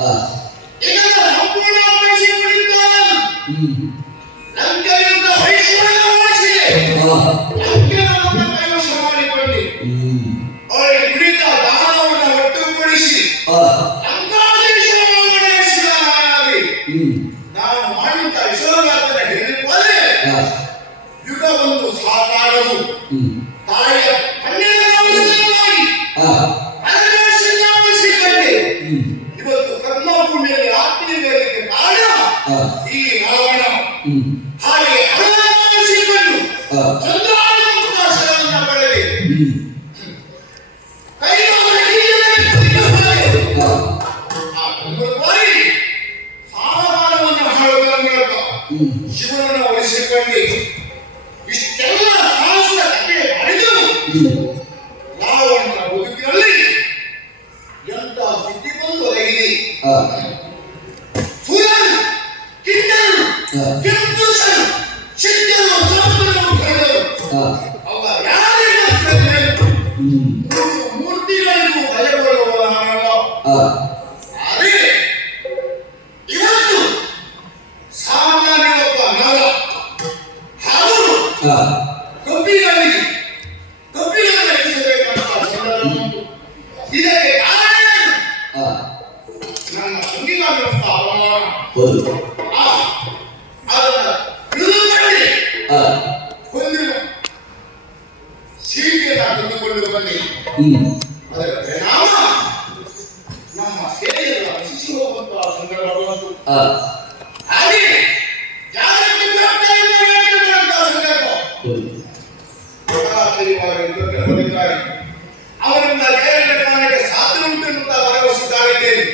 ಇದನ್ನು ಸಂಪೂರ್ಣ ಅಭ್ಯಾಸಿಕೊಂಡಿದ್ದು ಲಂಕೆಯಿಂದ ಐಶ್ವರ್ಯ ಮಾಡಿಸಿದೆ. ಲಂಕೆಯನ್ನು ಕೈವಶ ಮಾಡಿಕೊಂಡು ಅವರಿಗೆ ನುಡಿದ ದಾನವನ್ನು ಒಟ್ಟುಗೂಡಿಸಿ ಲಂಕಾದೇಶವನ್ನು ನಡೆಸಿದ ನಾನಾಗಿ ನಾನು ಮಾಡಿದ ವಿಶ್ವನಾಥನ ಹೇಳಿಕೊಳ್ಳೆ ಯುಗ ಒಂದು ಸಾಕಾರವು ತಾಯಿಯ ಕಣ್ಣಿನ ಅವಶ್ಯಕವಾಗಿ ಅನುಭವಿಸಿಕೊಂಡೆ. ಇವತ್ತು ಕರ್ಮಭೂಮಿಯಲ್ಲಿ ಆತ್ಮೀಯರಿಗೆ ಕಾರಣ ಈ ರಾವಣ. ಹಾಗೆ ಅನುಭವಿಸಿಕೊಂಡು ಚಂದ್ರಾವಕಾಶವನ್ನು ಪಡೆದೆ. ಸಾಮಾನವನ್ನು ಹಾಳುವುದರ ಮೂಲಕ ಶಿವನನ್ನು ಉಳಿಸಿಕೊಂಡು ಇಷ್ಟೆಲ್ಲ ಸಾಹಸದ ಕಥೆ ಮಾಡಿದೆವು. ರಾವಣನ ಬದುಕಿನಲ್ಲಿ ಎಂತ ಬುದ್ಧಿ ಬಂದು ಒದಗಿದೆ. ಸುರನು, ಕಿನ್ನರನು, ಕೆಂಪುಸನು, ಸಿದ್ಧರು, ಸಮುದ್ರವನ್ನು ಕರೆದರು. ಅವ ಯಾರಿಗೂ ಮೂರ್ತಿಗಳಿಗೂ ಭಯಗೊಳ್ಳುವ ನಾನಲ್ಲ. ಆದರೆ ಇವತ್ತು ಸಾಮಾನ್ಯವೊಬ್ಬ ನರ ಹಾಗೂ ಕಪಿಗಳನ್ನು ಎನಿಸಬೇಕಂತ ಸಂದರ್ಭ. ಇದಕ್ಕೆ ಕಾರಣ ನನ್ನ ತಂಗಿಗಾಗಿರುವಂತ ಅವಮಾನ. ಅದನ್ನು ತಿಳಿದುಕೊಳ್ಳಿ ಹೊಂದಿರುವ ಸೀತೆಯನ್ನು ತಂದುಕೊಂಡು ಬನ್ನಿ. ಅದರ ಪರಿಣಾಮ ನಮ್ಮ ಸೇನೆಯಲ್ಲ ನಶಿಸಿ ಹೋಗುವಂತಹ ಸಂದರ್ಭ. ಹಾಗೆ ಯಾರಕ್ಕೆ ಸಂದರ್ಭ ಅವರಿಂದ ಬೇರೆ ಸಾಧ್ಯ ಉಂಟು ಎನ್ನುತ್ತಾ ಭರವಸಿದ್ದಾಗಿದ್ದೇನೆ.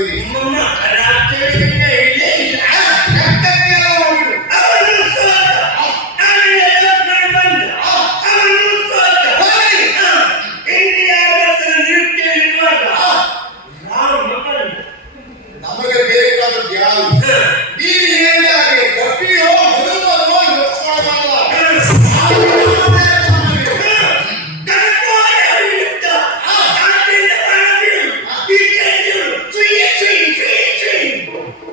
ಬಂದಿರಿ. ನಿಮ್ಮ ಕರಾಚೆಯಿಂದ ಇಲ್ಲೇ ಇಲ್ಲ. ಲೆಕ್ಕಕ್ಕೆಲ್ಲ ಹೋಗಿರು. ಅವನು ಸೋತ. ಆಮೇಲೆ ಎಲೆಕ್ಟ್ರಾನ್ ಬಂದ. ಅವನು ಸೋತ. ಇಂಡಿಯಾ ಮತ್ತು ನಿರುತ್ತೇಲಿರುವಾಗ ರಾಮ ಬಂದ. ನಮಗೆ ಬೇಕಾದದ್ದು ಯಾವುದು? ನೀವು ಹೇಳಿದ ಹಾಗೆ ಕಪಿಯೋ ಹನುಮನೋ ಲಕ್ಷ್ಮಣನಲ್ಲ.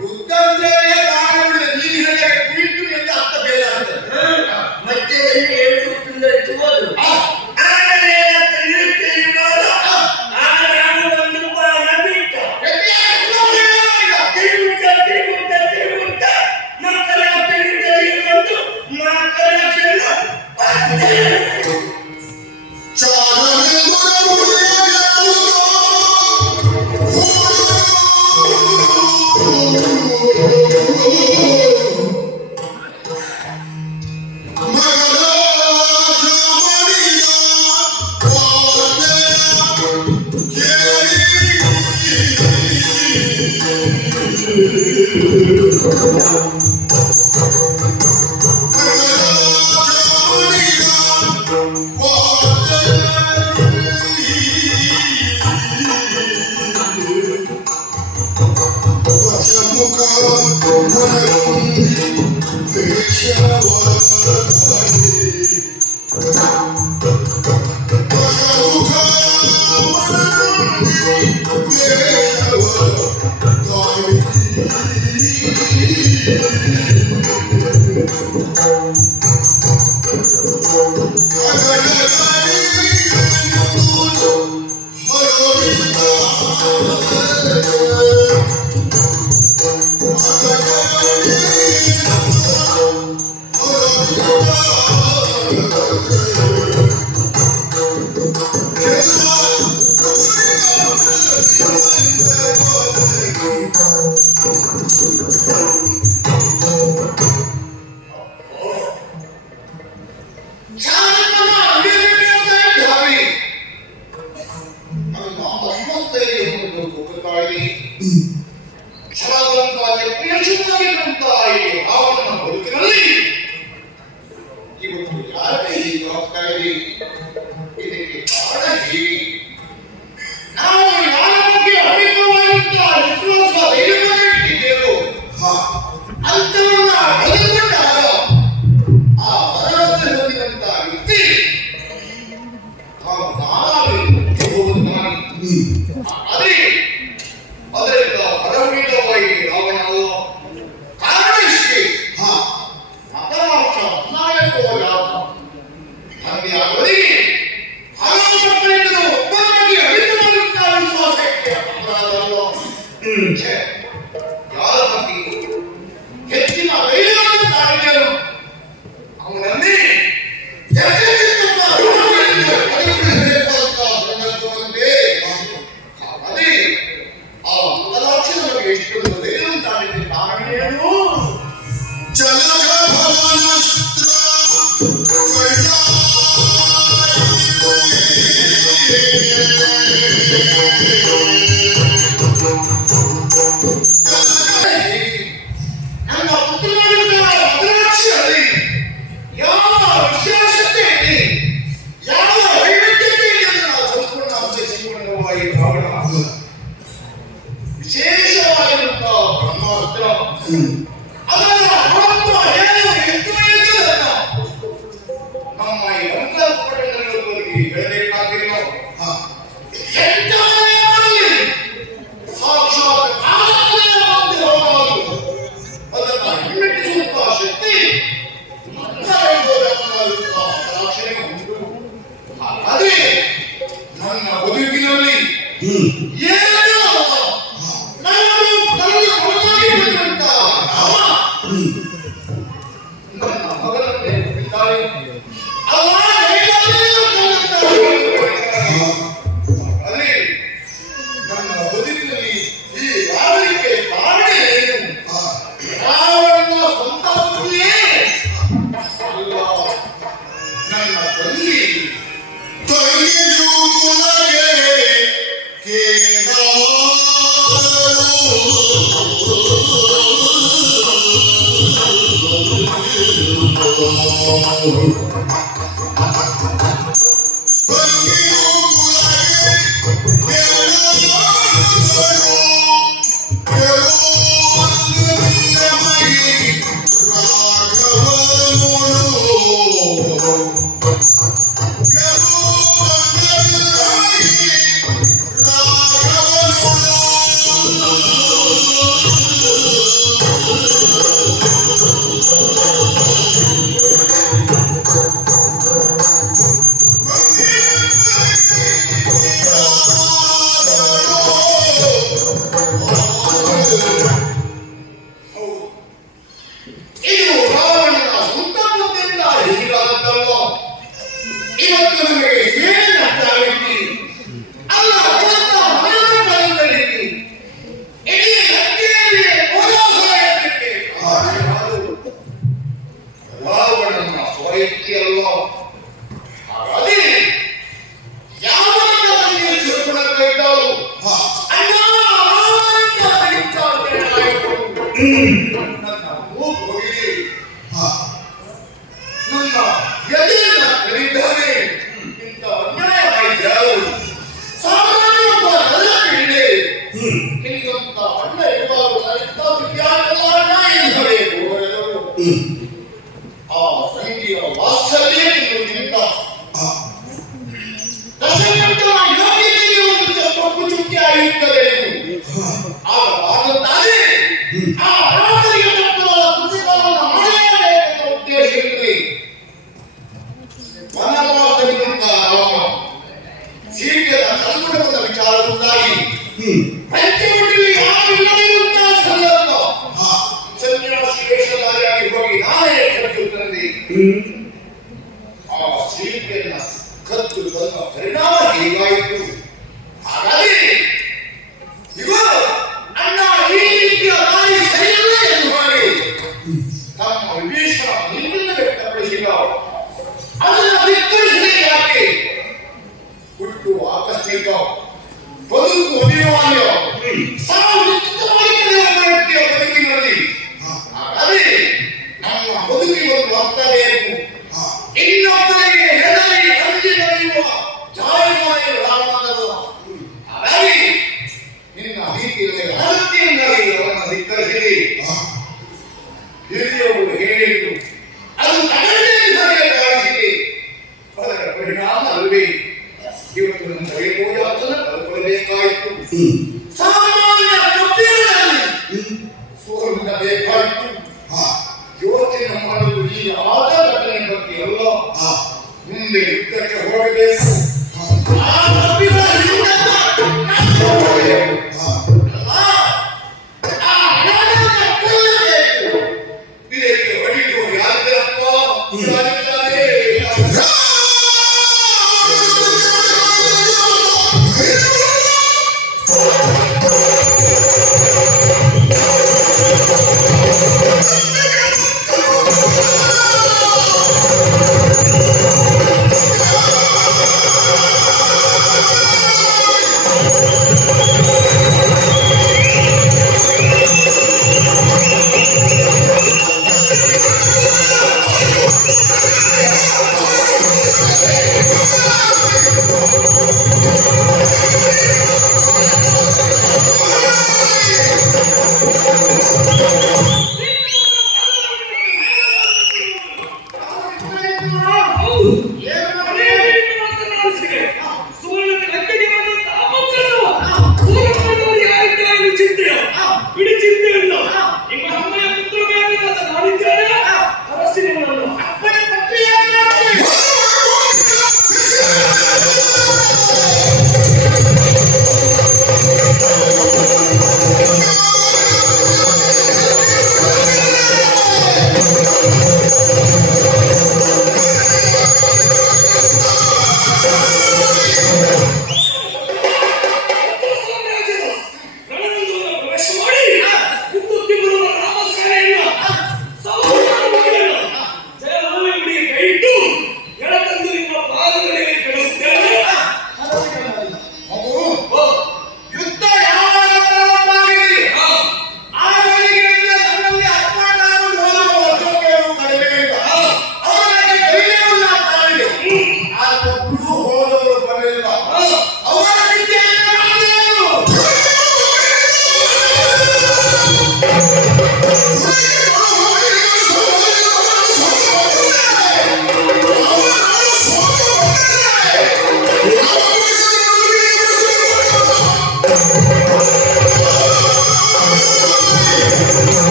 ಯುದ್ಧಂತೆಯೇ ಕಾರಣವಿಲ್ಲ. ನೀವು ಹೇಳಿದ ಕುರಿತು ಎಂದು ಅರ್ಥ ಬೇರೆ ಆಗ್ತದೆ. ಮಧ್ಯದಲ್ಲಿ ಹೇಳ್ಕೊಟ್ಟಿಲ್ಲ ಇಟ್ಬೋದು. ಆಮೇಲೆ ನಿರುತ್ತೇಲಿರುವಾಗ ಆ ರಾಮ ಬಂದು ಬಿಟ್ಟ. ತಿರುಗುತ್ತ ಮಕ್ಕಳ ಪಿಂಡದಲ್ಲಿ ಬಂದು ಮಕ್ಕಳ ಇದಕ್ಕೆ ಕಾರಣ ಹೇಗೆ? ನಾವು ಯಾರ ಬಗ್ಗೆ ಅಮಿತವಾಗಿದ್ದ ವಿಶ್ವಾಸ ಧೈರ್ಯವನ್ನು ಇಟ್ಟಿದ್ದೆವು. ಅಂತವನ್ನ ಬದುಕೊಂಡಾಗ ಆ ಭರವಸೆ ಹೊಂದಿದಂತ ವ್ಯಕ್ತಿ ಅದೇ ಅದರಿಂದ ಹೊರಗಿದ್ದವಾಗಿ ರಾವಣನಲ್ಲ. ಕಾರಣ ಇಷ್ಟೇ, ಮತವಾಂಶ ನಾಯಕವಲ್ಲ. ಹಾಗೆ ಅವರಿಗೆ ಹಲವು ಮಕ್ಕಳಿಂದ ಒಬ್ಬರಾಗಿ ಅಮಿತವಾಗಿದ್ದ ವಿಶ್ವಾಸಕ್ಕೆ ಅಪರಾಧವಲ್ಲ. ಯಾರ ಬಗ್ಗೆ ಹೆಚ್ಚಿನ ಧೈರ್ಯವನ್ನು ತಾಳಿದರು ಅವನನ್ನೇ ಅದೇ ಆ ಮೊದಲಾಕ್ಷರ ಎಷ್ಟು ಧೈರ್ಯವನ್ನು ತಾಳಿದೆ. ನಾನೇನು ನನ್ನ ಪುತ್ರನಾಗಿರುವ ಮೊದಲಾಕ್ಷರಲ್ಲಿ ಯಾವ ವಿಶೇಷತೆಯಲ್ಲಿ ಯಾವ ವೈವಿಧ್ಯತೆಯಲ್ಲಿ ನಾವು ಸಂಪೂರ್ಣ ಅಂಶಿಸಿಕೊಳ್ಳುವ ಈ ಭಾವನ ವಿಶೇಷವಾಗಿರುವಂತಹ ಬ್ರಹ್ಮಾಸ್ತ್ರ ಅದರ ಮಹತ್ವ ಏನು ಎಷ್ಟು ಇರುವುದನ್ನು ನಮ್ಮ ಈ ಪಟ್ಟಣಗಳಿಗೆ ಹೇಳಬೇಕಾಗಿಲ್ಲ. ಎಂಥವನೇ ಮಾಡಲಿ ಸಾಕ್ಷಾತ್ ಕಾಲಕ್ಕೆ ಬಂದು ಹೋಗಬಾರದು. ಅದನ್ನು ಹಿಮ್ಮೆಟ್ಟಿಸುವಂತಹ ಶಕ್ತಿ ಅದೇ ನನ್ನ ಬದುಕಿನಲ್ಲಿ ಏನೋ ನಾನು ಕೊಡುವಂತ ಇದು ರಾವಣನ ಸುತ್ತಮುತ್ತಲಿಂದ ಹೀಗಾದದ್ದಲ್ವ? ಇವತ್ತು ನಮಗೆ ಏನು ನಷ್ಟಾಗೈತಿ? ಅಲ್ಲ, ಸ್ವಂತ ಮರಣ ಕಾಲದಲ್ಲಿ ಇಡೀ ಲಂಕೆಯಲ್ಲಿ ಹೋರಾಟಕ್ಕೆ ರಾವಣನ ಸ್ವೈಕ್ಯ ಅಲ್ವ? ಹಾಗಾಗಿ ಯಾವ ಶುರುಪಣಕ್ಕೆ ಇದ್ದವು ಅಣ್ಣ ರಾವಣನಿಂದ ಪರೀಕ್ಷಾರ್ಪಣೆ ಆಯಿತು. ನನ್ನ ಮೂಗು ಹೋಗಿದೆ. ನನ್ನ ಎದೆಯನ್ನ ಕರೀತಾರೆ. ಇಂಥ ಅನ್ಯಾಯ ಮಾಡಿದ್ಯಾರು? ಸಾಮಾನ್ಯ ಒಬ್ಬ ರಜಕಿಂಡೆ ನಿಂಗಂತ ಅಣ್ಣ ಇರುವಾಗ ಇಂಥ ವಿದ್ಯಾರ್ಥಿಗಳ ಅಣ್ಣ ಎನ್ನಬೇಕು ಅವರೆಲ್ಲರೂ. ಆ ತಂಗಿಯ ವಾತ್ಸಲ್ಯ ನಿಂತ ದಶಕಂಠನ ಯೋಗ್ಯತೆಗೆ ಒಂದು ತಪ್ಪು ಚುಕ್ಕಿ ಆಗಿರುತ್ತದೆ. ಆಗ ಆಗುತ್ತಾನೆ ಆ ರಾವಣನಿಗೆ ತಕ್ಕುವ ಕೃತಿಗಳನ್ನು ಮಾಡಲೇಬೇಕೆಂಬ ಉದ್ದೇಶವಿರಲಿ. ವನವಾಸವಿದ್ದಂತ ರಾಮ ಸೀತೆಯ ಸಂಕಟದ ವಿಚಾರದಿಂದಾಗಿ ಪಂಚವಟಿಯಲ್ಲಿ ಯಾರು ಇಲ್ಲದಿರುವಂತಹ ಸಂದರ್ಭ ಸನ್ಯಾಸಿ ವೇಷಧಾರಿಯಾಗಿ ಹೋಗಿ ನಾನೇ ಕಟ್ಟು ತಂದೆ ಆ ಸೀತೆಯನ್ನ ಕತ್ತು ಬಂದ ಪರಿಣಾಮ ಹೀಗಾಯಿತು. ಹಾಗಾಗಿ ಇವರು ಅಣ್ಣ ಈ ರೀತಿಯ ದಾರಿ ಸರಿಯಲ್ಲ ಎಂದು ಮಾಡಿ ತಮ್ಮ ವಿಭೀಷಣ ನಿಂದನೆ ವ್ಯಕ್ತಪಡಿಸಿದ. ಅದನ್ನು ಧಿಕ್ಕರಿಸಿದ. ಯಾಕೆ? ಹುಟ್ಟು ಆಕಸ್ಮಿಕ, ಬದುಕು ಅನಿವಾರ್ಯ, ಸಾವು ನಿಶ್ಚಿತವಾಗಿ ನಡೆಯುವ ವ್ಯಕ್ತಿಯ ಬದುಕಿನಲ್ಲಿ. ಹಾಗಾಗಿ ನಮ್ಮ ಬದುಕಿಗೆ ಒಂದು ಅರ್ಥ ಬೇಕು. ಇನ್ನೊಬ್ಬರಿಗೆ ಹೆದರಿ ಅಂಜಿ ನಡೆಯುವ ಜಾಯಮಾನ ರಾವಣನಲ್ಲ. ಹಾಗಾಗಿ ನಿನ್ನ ಭೀತಿಯಲ್ಲಿ ಅನಗತ್ಯವಾಗಿ ಅವರನ್ನು ಧಿಕ್ಕರಿಸಿರಿ. ಹಿರಿಯವರು ಹೇಳಿದ್ದು ಅದು ತಗಲಿಗೆ ಕಾಣಿಸಿದೆ. ಅದರ ಪರಿಣಾಮ ಅಲ್ವೇ ಇವತ್ತು ನನ್ನ ವೈಭೋಗವನ್ನು ಕಳ್ಕೊಳ್ಳಬೇಕಾಯಿತು. ಸಾಮಾನ್ಯ ಕಬ್ಬಿಣದಲ್ಲಿ ಸೋಲಬೇಕಾಯಿತು. ಯೋಚನೆ ಮಾಡಲು ಈ ಆದ ಘಟನೆ ಬಗ್ಗೆ ಅಲ್ಲ, ಮುಂದೆ ಯುದ್ಧಕ್ಕೆ ಹೋಗಬೇಕು. ಆ ಕಬ್ಬಿಣ ಹಿಂದೆಲ್ಲ ನಾವು ಹೋಗಬೇಕು. ಅಲ್ಲ,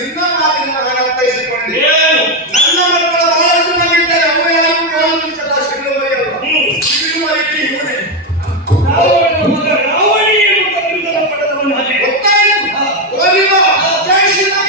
ಚಿನ್ನ ಮಾತಿನ ನಾನು ಅರ್ಥೈಸಿಕೊಂಡೆ. ಏನು? ನನ್ನ ಮಕ್ಕಳ ಬಹಳಷ್ಟು ಮಂದಿದ್ದಾರೆ, ಅವ ಯಾರು ಕೇಳೋದು ಕಥಾಶ್ರೀಗಳು ಇವನೇ ರಾವಣನ ಮಗ ರಾವಣಿಯನ್ನು ತಪ್ಪಿದ ಪಡೆದವನು ಹಾಗೆ. ಗೊತ್ತಾಯ್ತು. ಹೋಗಿವ ಜೈ ಶ್ರೀರಾಮ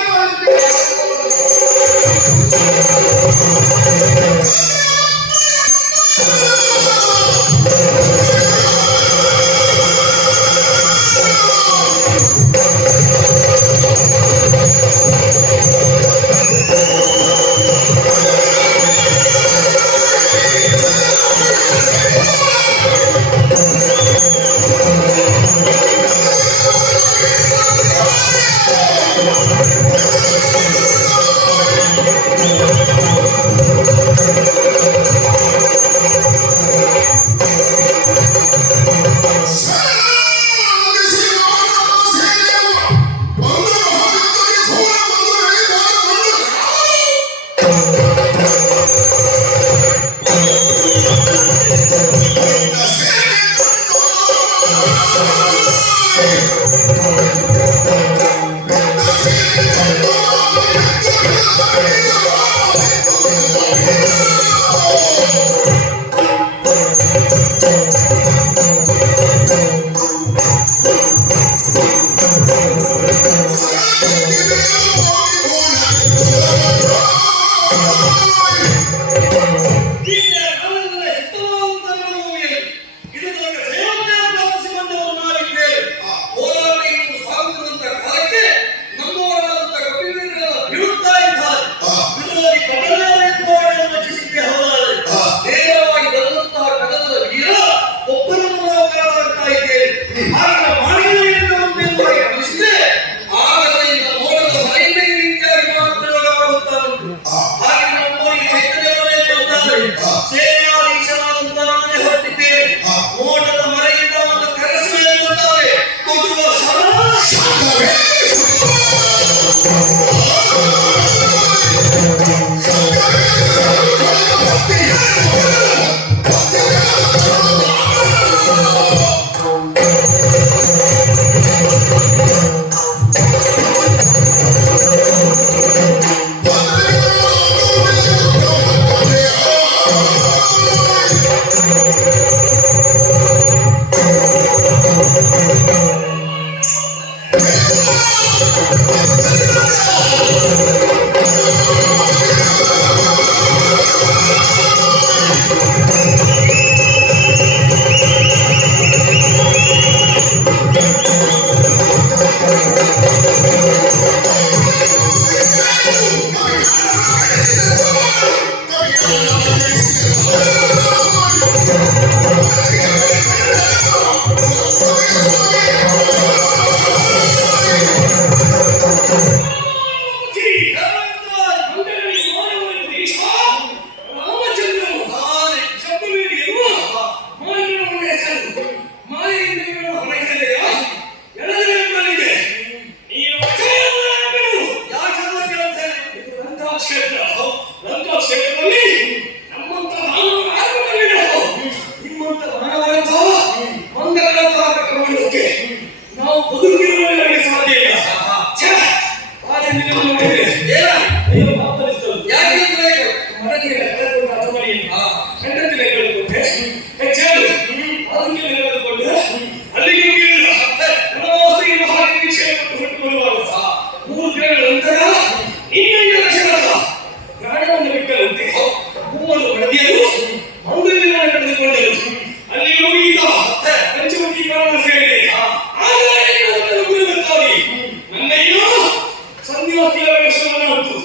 ಸಂಧಿವಾಸಿಗಳ ವೇಷವನ್ನು ಹೊತ್ತು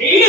ನಿನ್ನ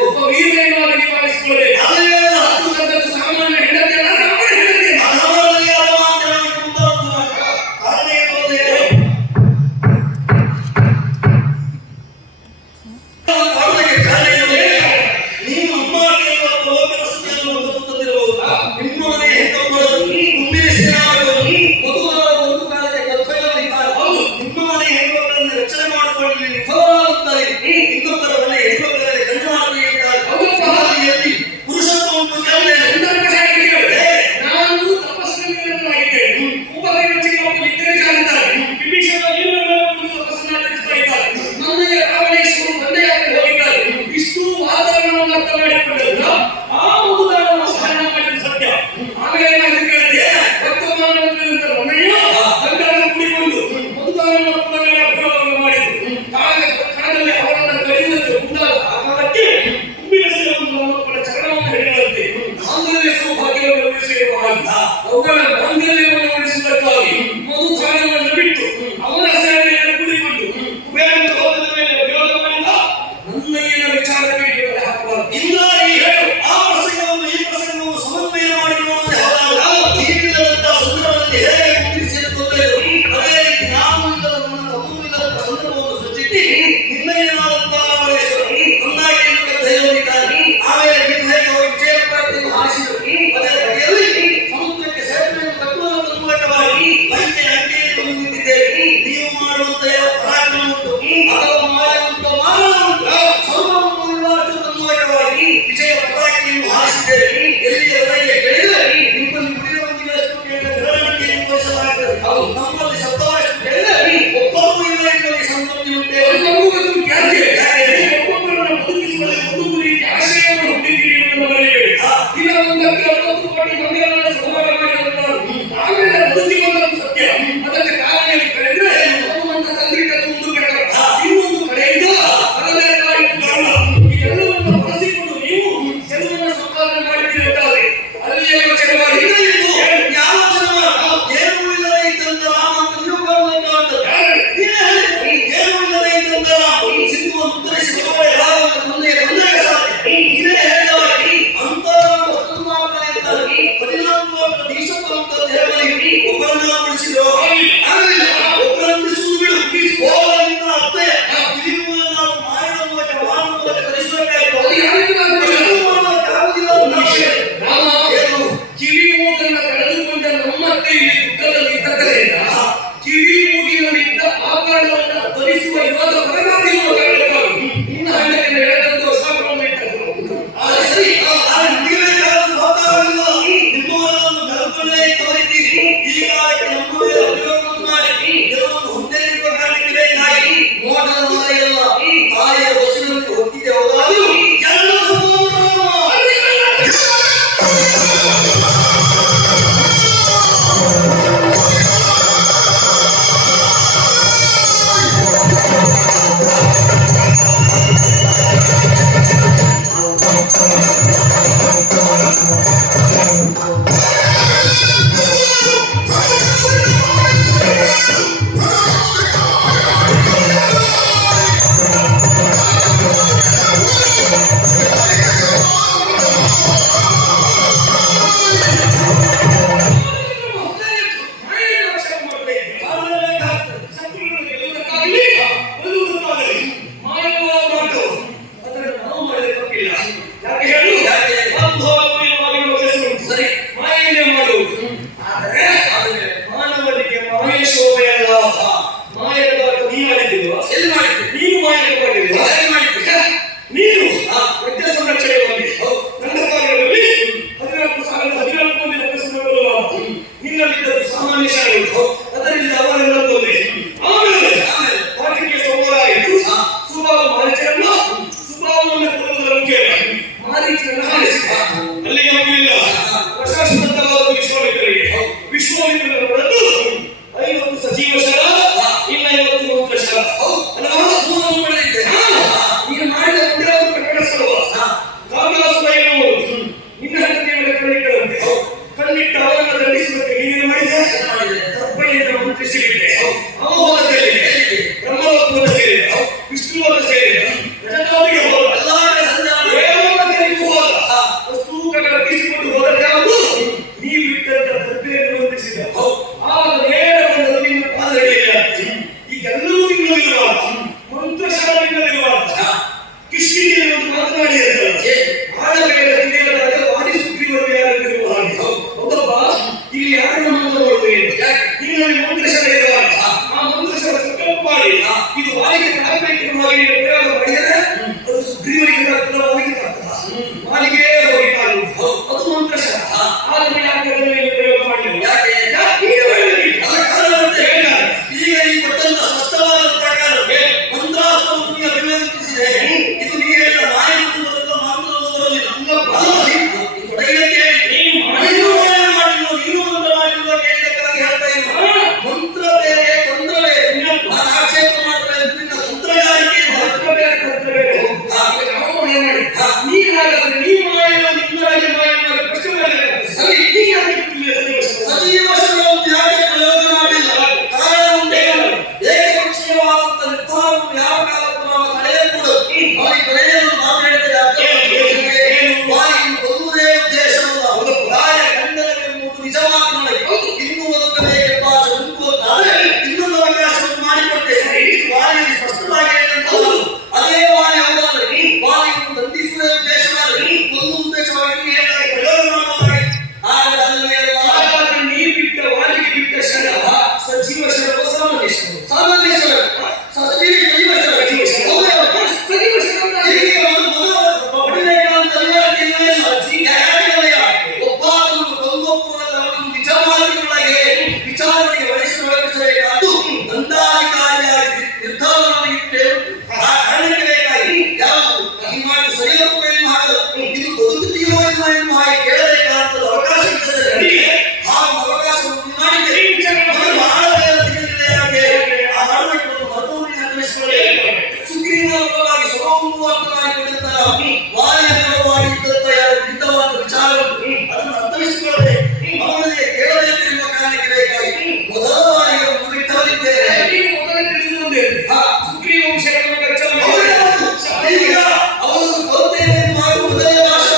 ಒಬ್ಬ ವೀರನಾಗಿ ಅವುಗಳ ಮಾಂಗಲ್ಯವನ್ನು ಉಳಿಸುವುದಕ್ಕಾಗಿ ಮಧುಪಾನವನ್ನು ಬಿಟ್ಟು ಅವನ ಸೇವೆಯನ್ನು ಕೂಡಿಕೊಂಡು ಕುಬೇರನ ಲೋಕದ ಮೇಲೆ ಅಭಿಯೋಗ ಮಾಡಿದ ನನ್ನಯ್ಯನ ವಿಚಾರಕ್ಕೆ ಕೇಳಿ ಹಾಕಬಾರದು. ಹೀಗಾಗಿ ಆ ಪ್ರಸಂಗವನ್ನು ಈ ಪ್ರಸಂಗವನ್ನು ಸಮನ್ವಯ ಮಾಡಿರುವಂತಹ ಸಂದರ್ಭದಲ್ಲಿ ಹೇಗೆ ಮುಗಿಸಿರುತ್ತೇವೆ ಅದೇ ರೀತಿ ನಾವು ಇಲ್ಲದ ನನ್ನ ತಮ್ಮೂ ಇಲ್ಲದ ಸಂದರ್ಭವನ್ನು ಸೃಷ್ಟಿಸಿ ನಿನ್ನಯ್ಯನಾದಂತಹ ನನ್ನಾಗಿ ದೈವವಿದ್ದಾನೆ. ಆಮೇಲೆ ನೀವು ಹೇಗೆ ಹೋಗಿ ವಿಜಯ ಪ್ರಾರ್ಥನೆಯನ್ನು ಹಾರಿಸಿದರು ಅದೇ ಬಗೆಯಲ್ಲಿ ಸಮುದ್ರಕ್ಕೆ ಸೇತುವೆಯನ್ನು ಕಟ್ಟುವುದರ ಮೂಲಕವಾಗಿ ಲಂಕೆ ಅಂಕೆಯಲ್ಲಿ ನಿಂತಿದ್ದೇವೆ. ನೀವು ಮಾಡುವಂತಹ ಪರಾಕ್ರಮ ಉಂಟು ಅಥವಾ ಮಾಯ ಉಂಟು ಮಾನವ ಉಂಟು ಸರ್ವವನ್ನು ನಿವಾರಿಸುವುದರ ಮೂಲಕವಾಗಿ ವಿಜಯ ಪತಾಕೆಯನ್ನು ಹಾರಿಸಿದ್ದೇವೆ. ಎಲ್ಲಿಯವರೆಗೆ ಕೇಳಿದರೆ ನಿಮ್ಮಲ್ಲಿ ಉಳಿದವನಿಗೆ ಎಷ್ಟು ಕೇಳಿದ ಬೆಳವಣಿಗೆಯನ್ನು ತೋರಿಸಲಾಗುತ್ತದೆ. ನಮ್ಮಲ್ಲಿ ಸತ್ತವಷ್ಟು ಕೇಳಿದರೆ ಒಬ್ಬರೂ ಇಲ್ಲ ಎನ್ನುವ ಸಂತೃಪ್ತಿ ಉಂಟೆ. ನಮಗೂ ಯಾಕೆ ಒಬ್ಬೊಬ್ಬರನ್ನು ಬದುಕಿಸುವಲ್ಲಿ ಒಂದು ರೀತಿ ಆಶಯವನ್ನು ಹೊಂದಿದ್ದೀರಿ ಎನ್ನುವುದನ್ನು ಮರೆಯಬೇಡಿ. ಇಲ್ಲ ಒಂದಕ್ಕೆ 60 ಕೋಟಿ ಮಂದಿಗಳನ್ನು ಸಂಹಾರ ಮಾಡಿದವರು ಆಮೇಲೆ ಬದುಕಿ ಬಂದದ್ದು ಸತ್ಯ. ಅದಕ್ಕೆ ಕಾರಣ ಏನು ಕೇಳಿದ್ರೆ ಹನುಮಂತ ತಂತ್ರಿಕರು ಒಂದು ಕಡೆ ಇನ್ನೊಂದು ಕಡೆಯಿಂದ ಎಲ್ಲವನ್ನು ಬಳಸಿಕೊಂಡು ನೀವು ಗೆಲುವನ್ನು ಸಂಪಾದನೆ ಮಾಡಿದ್ದೀರಿ. ಅಲ್ಲಿಯೇ ಯೋಚನೆ ಮಾಡಿ ಏನೂ ಇಲ್ಲದೆ ಇದ್ದಂತ ರಾಮ ಅಂತ ನೀವು ಕಾಣುವಂತಹದ್ದು. ಏನೂ ಇಲ್ಲದೆ ಇದ್ದಂತ ರಾಮ ಸಿಂಧುವನ್ನು ಉತ್ತರಿಸಿ ರಾಮನ ಮುಂದೆ ಬಂದಾಗ ಸಾಧ್ಯ. ಇದೇ ಹೇಳಿದವಾಗಿ ಅಂತರಾಮ ಹನುಮಾನ ಅಂತಾರೆ 14 ವರ್ಷ ಭೀಷ್ಮ ಅಂತ ಹೇಳಿ ಒಬ್ಬರನ್ನ ಉಳಿಸಿದ್ರು. ಆಗಲಿಲ್ಲ. ಒಬ್ಬರನ್ನು ಉಳಿಸುವುದು ಬಿಡು. ಹೋಗಲಿಂದ ಅತ್ತೆ ಇಲ್ಲಿರುವ ನಾವು ಮಾಡಿದ ಮೂಲಕ ವಾಹನ ಮೂಲಕ ಕಲಿಸಬೇಕಾಯಿತು. ಅದು ಯಾರಿಗೂ ಆಗುವುದಿಲ್ಲ ಅಂತ ನಾವು ಹೇಳಿ. ರಾಮ ಕಿವಿ ಮೂಗನ್ನು ಕಳೆದುಕೊಂಡ ನಮ್ಮತ್ತೆ ಇಲ್ಲಿ ದುಃಖದಲ್ಲಿದ್ದರಿಂದ ಕಿವಿ ಮೂಗಿನಲ್ಲಿದ್ದ ಆಭರಣವನ್ನು ಧರಿಸುವ ಇವಾಗ ಹೊರಗಾಗಿರುವ ಕಾರಣಕ್ಕಾಗಿ ಇನ್ನು ಹಣ್ಣಕ್ಕೆ ನಡೆದಂತ ಶಾಪವನ್ನು ಇಟ್ಟದ್ದು. ಆದರೆ ಸರಿ, ಆದರೆ ಮುಗಿಬೇಕಾದ ಹೋಗಲಿಲ್ಲ. ನಿಮ್ಮವರನ್ನು ಕಲ್ಪನೆ ತೋರಿದ್ದೀರಿ. ಈ ಕಾಲಕ್ಕೆ ನಮ್ಮ ಮೇಲೆ ಅಭಿಯೋಗವನ್ನು ಮಾಡಿ ಕೆಲವೊಂದು ಹುದ್ದೆಯಲ್ಲಿರುವ ಕಾರಣಕ್ಕೆ ಬೇಕಾಗಿ ಮೋಟದ ಮನೆಯಲ್ಲ ತಾಯಿಯ ಬಸ್ಸಿನಲ್ಲಿ ಹೋಗಿದ್ದೆ ಹೋದಾದರೂ ಎಲ್ಲರೂ ಹೋದ ನೀವು ಬಿಟ್ಟಂತ ತಪ್ಪೇನು ಅಗ್ನಿಯಾಗಿ ಪ್ರಯೋಗ ಮಾಡುವುದಾಗಿ. ಆಗ ಅದನ್ನು ಹೇಳುವ ಹಾಗಾದ್ರೆ ನೀ ಬಿಟ್ಟ ವಾಲಿಗೆ ಬಿಟ್ಟ ಶರ ಸಜೀವ ಶರವ ಸಾಮಾನ್ಯ ಶರ. ಸಾಮಾನ್ಯ ಶರ, ಸಜೀವ ಶರ, ಸಜೀವ ಶರ. ಹೌದು. ಸಜೀವ ಶರ ಅಂತ ಹೀಗೆ ಒಂದು ಹೊಡಿಬೇಕಾದ ಅನಿವಾರ್ಯತೆ ಒಬ್ಬಾತನು ಕೊಂದೊಪ್ಪುವುದರ ಅವನನ್ನು ನಿಜ ಮಾರ್ಗದೊಳಗೆ ವಿಚಾರಣೆಗೆ ಒಳಪಡಿಸಬೇಕಾದ್ದು ದಂಡಾಧಿಕಾರಿಯಾಗಿ ನಿರ್ಧಾರವನ್ನು ಇಟ್ಟೆ. ಆ ಕಾರಣಕ್ಕೆ ಬೇಕಾಗಿ ಯಾವುದು ಈ ಮಾತು ಸರಿಯಪ್ಪ ಎಂದು ಹಾಕಲು ಇದು ಬದುಕುತ್ತೀಯೋ ಇಲ್ವೋ ಎಂದು ಹಾಗೆ ಕೇಳಬೇಕಾದ ಅವಕಾಶ ಇರ್ತದೆ. ಆ ಅವಕಾಶವನ್ನು ಮಾಡಿದ್ದೆ ಸುಗ್ರೀವವಾಗಿ ಸ್ವಭಾವವನ್ನು ಅರ್ಥಮಾಡಿಕೊಂಡಿರ್ತಾರೆ. ವಾಯುವಾಗಿ ಯುದ್ಧವಾದ ವಿಚಾರ ಅದನ್ನು ಅರ್ಥವಿಸಿಕೊಳ್ಳಬೇಕು. ಅವನಿಗೆ ಕೇಳಬೇಕೆಂಬ ಕಾರಣಕ್ಕೆ ಬೇಕಾಗಿ ಮೊದಲ ಬಾರಿಗೆ ಒಂದು ಬಿಟ್ಟವರಿದ್ದೇವೆ. ನೀನು ಮೊದಲೇ ತಿಳಿದುಕೊಂಡೆ. ಸುಗ್ರೀವ ವಿಷಯವನ್ನು ಈಗ ಅವರನ್ನು ಕೊಡುತ್ತೇವೆ ಎಂದು ಮಾಡುವ ಮೊದಲೇ ಭಾಷೆ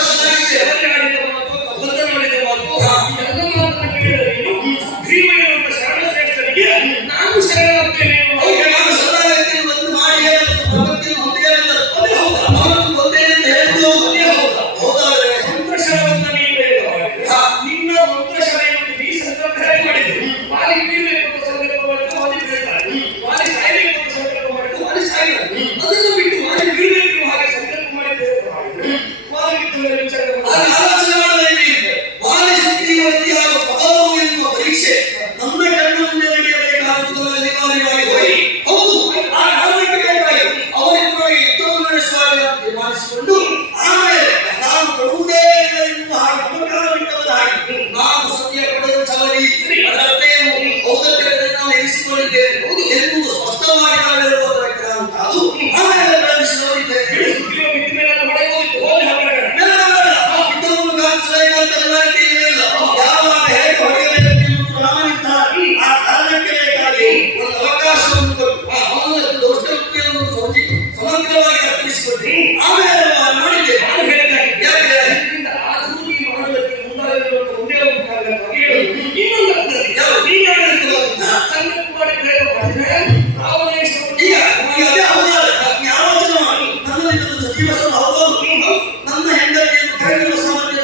ಸುಗ್ರೀವ ಎನ್ನುವಂತ ಶರಣ ಶ್ರೇಷ್ಠರಿಗೆ ನಾನು ಶರಣಾಗ್ತೇನೆ ಎನ್ನುವ ನಾನು ಸದಾಗತಿಯನ್ನು ಬಂದು ಮಾಡಿ ಪ್ರಪಂಚವನ್ನು ಹೊಂದಿರಲಿಲ್ಲ. ಅವನನ್ನು ಕೊಂದೇನೆ ಅಂತ ಹೇಳಿದ್ದು ಹೌದಾದ್ರೆ ಮಂತ್ರಶರವನ್ನ ನೀನು ನಿನ್ನ ಮಂತ್ರಶರೆಯನ್ನು ನೀ ಸಂಕಲ್ಪ ಮಾಡಿದ್ದು. ವಾಲಿ ಬೀಳಬೇಕು ಅಂತ ಸಂಕಲ್ಪ ಮಾಡಿದ್ದು ವಾಲಿ ಬೀಳ್ತಾರೆ. ವಾಲಿ ಸಾಯಬೇಕು ಅಂತ ಸಂಕಲ್ಪ ಮಾಡಿದ್ದು ವಾಲಿ ಸಾಯ್ತಾರೆ. ಅದನ್ನು ಬಿಟ್ಟು ವಾಲಿ ಬೀಳಬೇಕು ಹಾಗೆ ಸಂಕಲ್ಪ ಮಾಡಿದ್ದೇವೆ. ವಾಲಿ ಬಿಟ್ಟು ವಿಚಾರ ಆಲೋಚನೆ ಮಾಡಬೇಕು. ವಾಲಿ ಸುಗ್ರೀವನಿಗೆ ಹಾಗೂ ಪದವು ಎನ್ನುವ ಪರೀಕ್ಷೆ ನಮ್ಮ ಕಣ್ಣು ಮುಂದೆ ನಡೆಯಬೇಕಾಗುವುದು ಅನಿವಾರ್ಯವಾಗಿ ಹೋಗಿ ಹೌದು. ಆ ಕಾರಣಕ್ಕೆ ಬೇಕಾಗಿ ಅವರಿಬ್ಬರಿಗೆ ಯುದ್ಧವನ್ನು ನಡೆಸುವಾಗ ತೀರ್ಮಾನಿಸಿಕೊಂಡು ಆಮೇಲೆ ನಾನು ಕೊಡುವುದೇ ಇಲ್ಲ ಎನ್ನುವ ಹಾಗೆ ನಮಕಾರ ಬಿಟ್ಟವರ ಹಾಗೆ ನಾನು ಸತ್ಯ ಕೊಡಲು ಚವರಿ ಅದರ ಅರ್ಥ ಏನು ಔದತ್ಯದಲ್ಲಿ ನಾವು ಎನಿಸಿಕೊಂಡಿದ್ದೇವೆ ಎನ್ನುವುದು ಸ್ಪಷ್ಟವಾಗಿ ನಾವು ಹೇಳುವುದಕ್ಕೆ ಅದು ಆಮೇಲೆ ಪ್ರವೇಶಿಸಿದವರಿದ್ದೇವೆ. ಸುಗ್ರೀವ ಬಿದ್ದ ಮೇಲೆ ಅದು ಹೊಡೆ ಹೋಗಿತ್ತು. ಹೋಗಿ ಹಾಗಾದ್ರೆ ಯುದ್ಧವನ್ನು ಗಾಂಚಬೇಕಾದಂತ ಅನಿವಾರ್ಯತೆ ಇರಲಿಲ್ಲ. ಯಾವಾಗ ಹೇಗೆ ಹೊಡೆಯಬೇಕು ಎನ್ನುವುದು ರಾಮನಿಂದ ಆ ಕಾರಣಕ್ಕೆ ಬೇಕಾಗಿ ಒಂದು ಅವಕಾಶವನ್ನು ಕೊಟ್ಟು ಅವನನ್ನು ದೋಷವನ್ನು ಸಮಗ್ರವಾಗಿ ಅರ್ಪಿಸಿಕೊಂಡು ಆಮೇಲೆ ಮಾಡಿದ್ದೇವೆ. ನಾನು ಹೇಳಿದೆ ಯಾಕೆ ಇದರಿಂದ ಆದರೂ ನೀನು ಮಾಡುವುದಕ್ಕೆ ಮುಂದಾಗಿರುವಂತ ಒಂದೇ ಒಂದು ಕಾರಣಕ್ಕಾಗಿ ಹೇಳುವುದು. ಇನ್ನೊಂದು ಅರ್ಥದಲ್ಲಿ ನೀನು ಹೇಳಿದ ಸಂಕಲ್ಪ ಮಾಡಿ ಪ್ರಯೋಗ ಮಾಡಿದ್ರೆ ರಾವಣೇಶ್ವರ ಈಗ ಅದೇ ಅವಧಾನ ಆಲೋಚನೆ ಮಾಡಿ ನನ್ನಲ್ಲಿ ಸಜೀವ ಹೌದು ನನ್ನ ಹೆಂಡತಿಯನ್ನು ಕರೆಯುವ ಸಾಮರ್ಥ್ಯ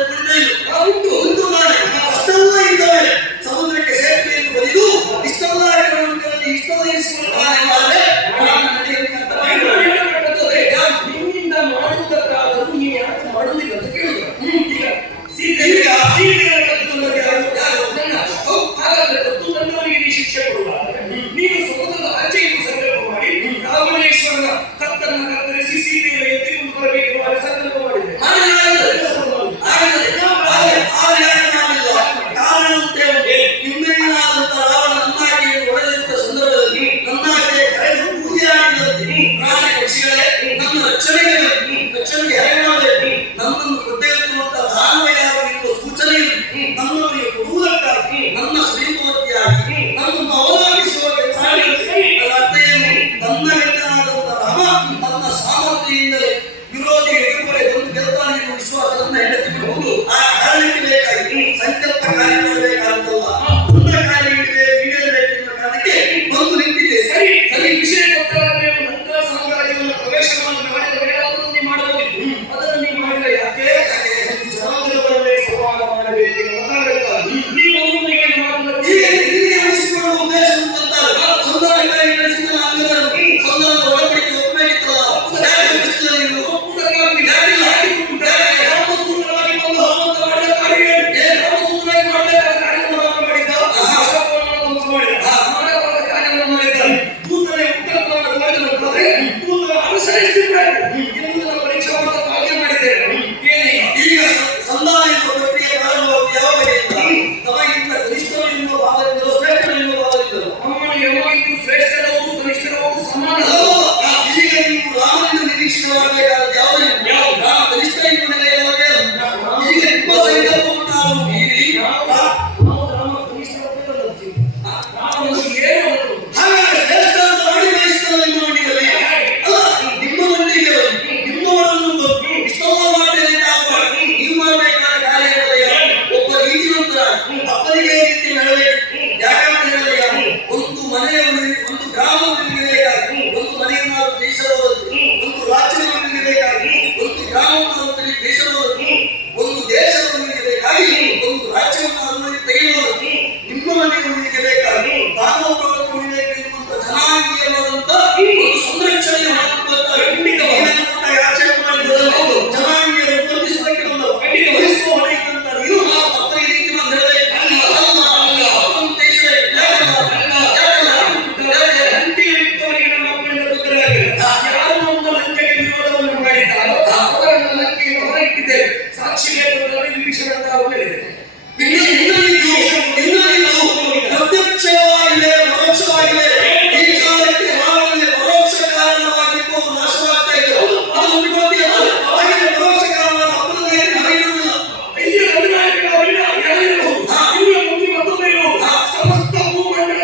ಉಂಟು ಉಂಟು ಮಾಡಿ ಅಷ್ಟೆಲ್ಲ ಇದ್ದಾವೆ. ಸಮುದ್ರಕ್ಕೆ ಸೇತುವೆಯನ್ನು ಬರೆದು ಇಷ್ಟೆಲ್ಲ ಕಾರಣಗಳಲ್ಲಿ ಇಷ್ಟೆಲ್ಲ ಇರಿಸಿಕೊಳ್ಳುತ್ತಾರೆ. ನಿನ್ನಿಂದ ಮಾಡುವುದಕ್ಕಾದರೂ ನೀವು ಯಾಕೆ ಮಾಡುವುದಿಲ್ಲ ಅಂತ ಕೇಳಿದ್ರು. ಈಗ ಸೀತೆಯ ಕತ್ತುಂಬಕ್ಕೆ ಹಾಗಾದ್ರೆ ಕತ್ತು ಬಂದವರಿಗೆ ನೀ ಶಿಕ್ಷೆ ಕೊಡುವುದಾದ್ರೆ ನೀನು ಸಮುದ್ರದ ಆಚೆಯನ್ನು ಸಂಕಲ್ಪ ಮಾಡಿ ರಾವಣೇಶ್ವರನ ಕತ್ತನ್ನು ಕತ್ತರಿಸಿ ಸೀತೆಯನ್ನು ಎತ್ತಿಕೊಂಡು ಬರಬೇಕು ಮಾಡಿ ಸಂಕಲ್ಪ ಮಾಡಿದೆ. ನಮ್ಮನ್ನು ಕೊಟ್ಟಿರುವಂತಹ ದಾನವ ಯಾರು ಎನ್ನುವ ಸೂಚನೆ ನಮ್ಮವರಿಗೆ ಕೊಡುವುದಕ್ಕಾಗಿ ನನ್ನ ಶ್ರೀಮೂರ್ತಿಯಾಗಿ ನಮ್ಮನ್ನು ಅವಲಂಬಿಸುವ ಅರ್ಥ ಏನು? ನನ್ನ ಗಂಡನಾದಂತಹ ರಾಮ ತನ್ನ ಸಾಮರ್ಥ್ಯದಿಂದಲೇ ವಿರೋಧಿ ಎದುರುಗಡೆ ಬಂದು ಗೆಲ್ತಾನೆ ಎನ್ನುವ ವಿಶ್ವಾಸ ನನ್ನ ಹೆಂಡತಿಗೆ ಹೌದು. ಆ ಕಾರಣಕ್ಕೆ ಬೇಕಾಗಿ ಸಂಕಲ್ಪ ಕಾರ್ಯ ಮಾಡಬೇಕಾಗುತ್ತಲ್ಲ ನನ್ನ ಕಾರ್ಯ ಹಿಡಿಯಬೇಕೆನ್ನುವ ಕಾರಣಕ್ಕೆ ಬಂದು ನಿಂತಿದೆ. ಸರಿ ಸರಿ ವಿಷಯ ಕೊಟ್ಟಾದ್ರೆ ನಂತರ ಸಾಮ್ರಾಜ್ಯವನ್ನು ಪ್ರವೇಶವನ್ನು ಮಾಡಿದರೆ ಯಾವುದನ್ನು ನೀವು ಮಾಡಬಹುದು. ಅದನ್ನು ನೀವು ಮಾಡಿದ್ರೆ ಯಾಕೆ ಜನಾಂಗಗಳನ್ನೇ ಸಂವಾದ ಮಾಡಬೇಕು ನೀವು ಅವನಿಗೆ ಮಾಡುವುದಕ್ಕೆ ಹೀಗೆ ಅನಿಸಿಕೊಳ್ಳುವ ಉದ್ದೇಶ ಅಂತಂತಾರೆ. ಸಂಧಾನಕ್ಕಾಗಿ ನಡೆಸಿದ ಅಂಗಗಳನ್ನು ಸಂಧಾನದ ಒಳಪಡಿಕೆ ಒಪ್ಪಬೇಕಿತ್ತಲ್ಲ. ಯಾಕೆ ಒಪ್ಪಿಸಿಲ್ಲ ನೀವು? ಒಪ್ಪುವುದಕ್ಕಾಗಿ ಯಾಕೆ ಯಾಕೆ ಯಾವ ದೂರವಾಗಿ ಬಂದು ಬೇಕಾಗಿ ಒಂದು ರಾಜ್ಯವನ್ನು ಅದರಲ್ಲಿ ತೆಗೆಯುವುದು ನಿಮ್ಮ ಮನೆಗೆ ಉಳಿಲಿಕ್ಕೆ ಬೇಕಾಗಿ ಭಾಗವತವನ್ನು ಉಳಿಬೇಕು ಎನ್ನುವಂತ ಜನಾಂಗೀಯವಾದಂತ ಒಂದು ಸಂರಕ್ಷಣೆ ಮಾಡುವಂತ ಆಕ್ಷೇಪ ಮಾಡಿದರೆ ಜನಾಂಗೀಯರು ಬಂಧಿಸುವುದಕ್ಕೆ ಒಂದು ವಹಿಸುವ ಹೊಣೆ ಇದ್ದಂತ ನೀನು ಅಪ್ಪ ಈ ರೀತಿ ಮಾತಾಡಬೇಕು. ಪ್ರತ್ಯಕ್ಷವಾಗಿದೆ ಪರೋಕ್ಷವಾಗಿದೆ ಈ ಕಾಲಕ್ಕೆ ಮಾನವನಿಗೆ ಪರೋಕ್ಷ ಕಾರಣವಾಗಿ ನಾಶವಾಗ್ತಾ ಇತ್ತು. ಅದು ಹಾಗೆ ಪರೋಕ್ಷ ಕಾರಣವಾದ ಅಪ್ಪನಿಗೆ ಹರಿಯುವುದಿಲ್ಲ. ಸಮಸ್ತ ಭೂಮಂಡಲ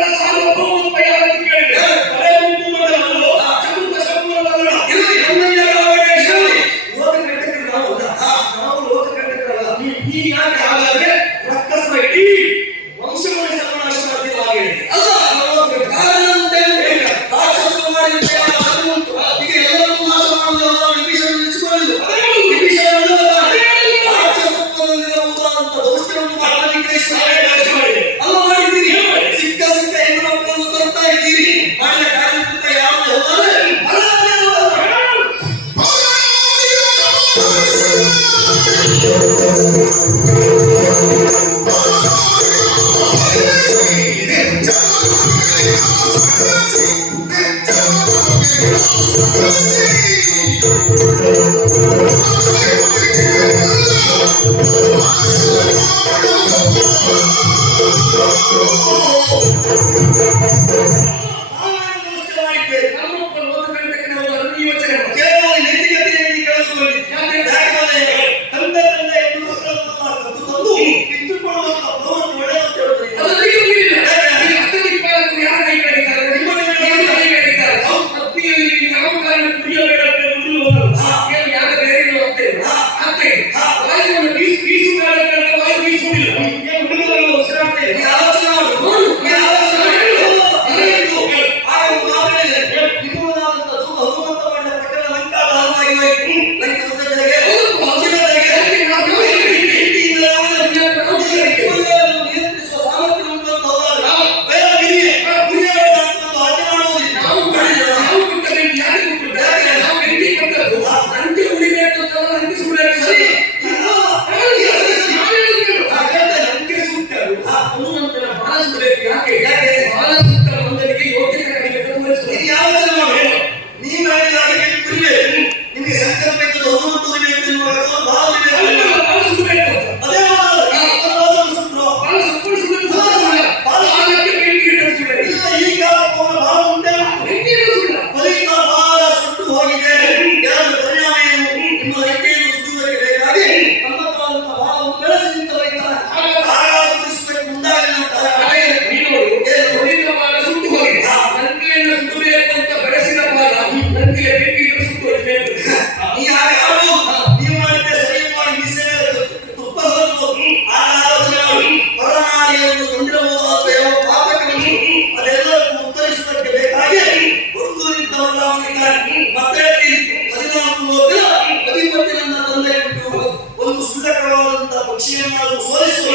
ಪಕ್ಷಿಯನ್ನಾದರೂ ಸೋಲಿಸುವ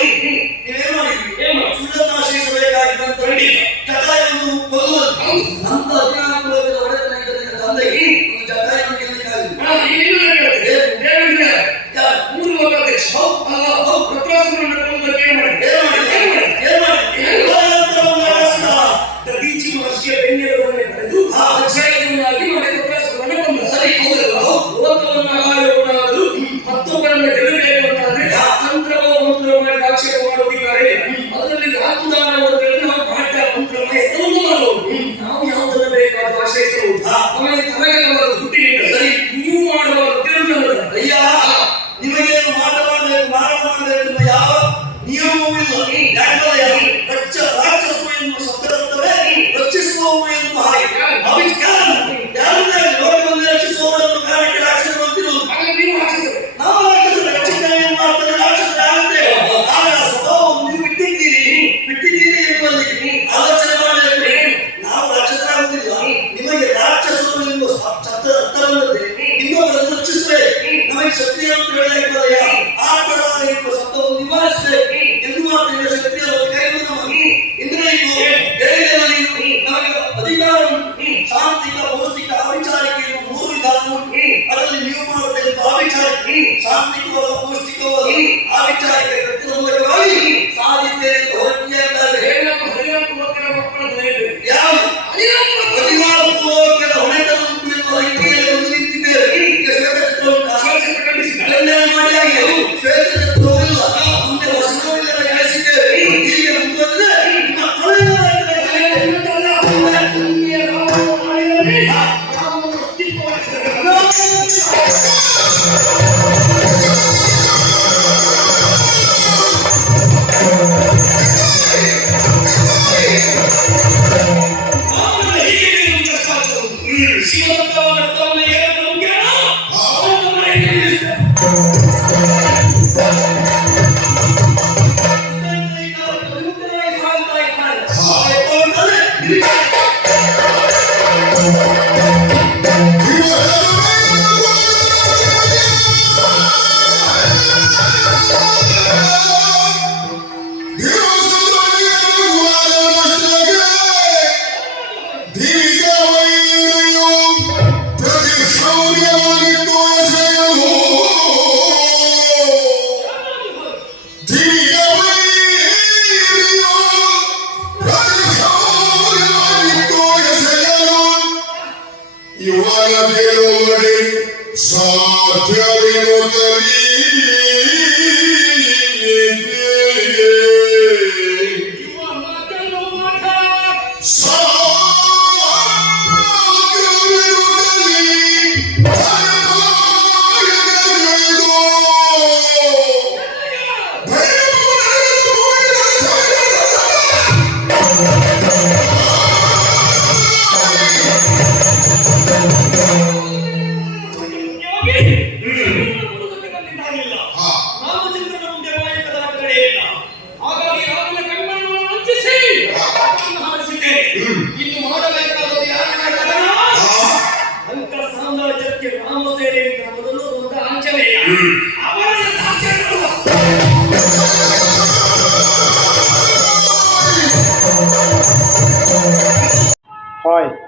ನೀವೇನು ಮಾಡಿದ್ರಿ? ಸುಳ್ಳನ್ನಾಶ್ರಯಿಸಬೇಕಾಗಿದ್ದಂತ ಜಟಾಯನ್ನು ಕೊಲ್ಲುವುದು ನಮ್ಮ 14 ವರ್ಷದ ಒಡೆತನ ಇದ್ದ ತಂದೆಗೆ ಒಂದು ಜಟಾಯನ್ನು ಗೆಲ್ಲಕ್ಕಾಗಲಿಲ್ಲ. ನಿಮಗೇನು ಮಾಡಬೇಕು ಮಾಡಬೇಕು ಯಾವ ನಿಯಮವಿಲ್ಲ. ರಾಕ್ಷಸು ಎನ್ನುವ ಶಬ್ದದರ್ಥವೇ ರಕ್ಷಿಸುವವು ಎನ್ನುವ ಹಾಗೆ ಯಾವುದೇ ಲೋಕವನ್ನು ರಕ್ಷಿಸುವವರನ್ನು ಕಾರಣಕ್ಕೆ ರಾಕ್ಷಸರು ಅಂತಿರುವುದು. ನಾವು ರಾಕ್ಷಸರು ರಕ್ಷಣೆ ಏನು ಮಾಡ್ತಾರೆ? ರಾಕ್ಷಸರಾಗಂತೆ ಆಗ ಸ್ವಭಾವವನ್ನು ನೀವು ಬಿಟ್ಟಿದ್ದೀರಿ ಎನ್ನುವಲ್ಲಿ ಆಲೋಚನೆ ಮಾಡಬೇಕು. ನಾವು ರಾಕ್ಷಸರಾಗುವುದಿಲ್ಲ. ನಿಮಗೆ ರಾಕ್ಷಸರು ಎನ್ನುವ ಶಬ್ದದ ಅರ್ಥವಲ್ಲದೆ ಇನ್ನೊಬ್ಬರನ್ನು ರಕ್ಷಿಸಬೇಕು. ನಮಗೆ ಶಕ್ತಿಯನ್ನು ಹೇಳಲಿಕ್ಕೆ ಆ ತರ ಎನ್ನುವ ಶಬ್ದವನ್ನು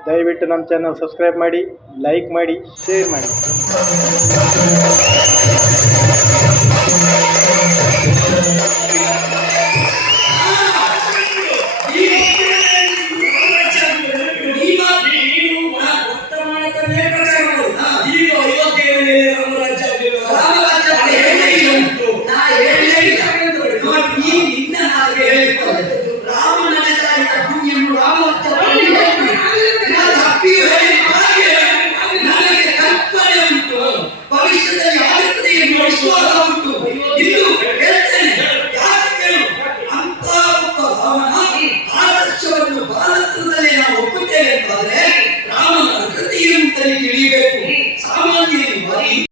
ದಯವಿಟ್ಟು ನಮ್ಮ ಚಾನಲ್ ಸಬ್ಸ್ಕ್ರೈಬ್ ಮಾಡಿ, ಲೈಕ್ ಮಾಡಿ, ಶೇರ್ ಮಾಡಿ. ಭವಿಷ್ಯದಲ್ಲಿ ಆಗುತ್ತದೆ ಎನ್ನುವ ವಿಶ್ವಾಸ ಉಂಟು. ಇಂದು ಹೇಳ್ತೇನೆ, ಯಾಕೆ ಕೇಳು, ಅಂತ ಒಬ್ಬ ರಾಮನ ಆದರ್ಶವನ್ನು ಭಾರತದಲ್ಲಿ ನಾವು ಒಪ್ಪುತ್ತೇವೆ ಅಂತಾದ್ರೆ ರಾಮನ ಕೃತಿಯನ್ನು ತಿಳಿಯಬೇಕು.